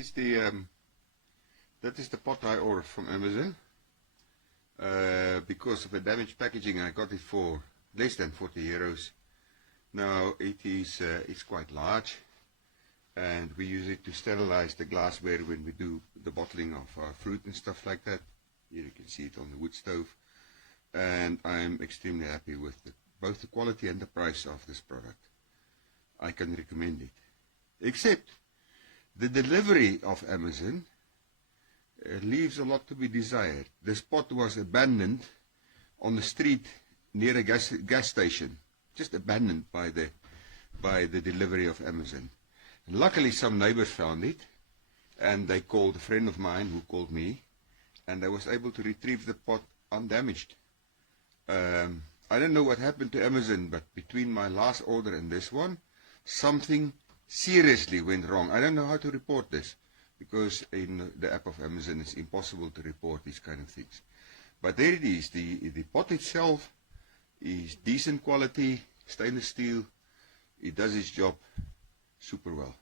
is the pot I ordered from Amazon. Because of a damaged packaging, I got it for less than 40 euros. Now it's quite large, and we use it to sterilize the glassware when we do the bottling of fruit and stuff like that. Here you can see it on the wood stove, and I'm extremely happy with both the quality and the price of this product. I can recommend it, except the delivery of Amazon leaves a lot to be desired. This pot was abandoned on the street near a gas station, just abandoned by the delivery of Amazon. And luckily some neighbors found it, and they called a friend of mine who called me, and I was able to retrieve the pot undamaged. I don't know what happened to Amazon, but between my last order and this one, something seriously went wrong. I don't know how to report this, because in the app of Amazon it's impossible to report these kind of things. But there it is. The pot itself is decent quality, stainless steel. It does its job super well.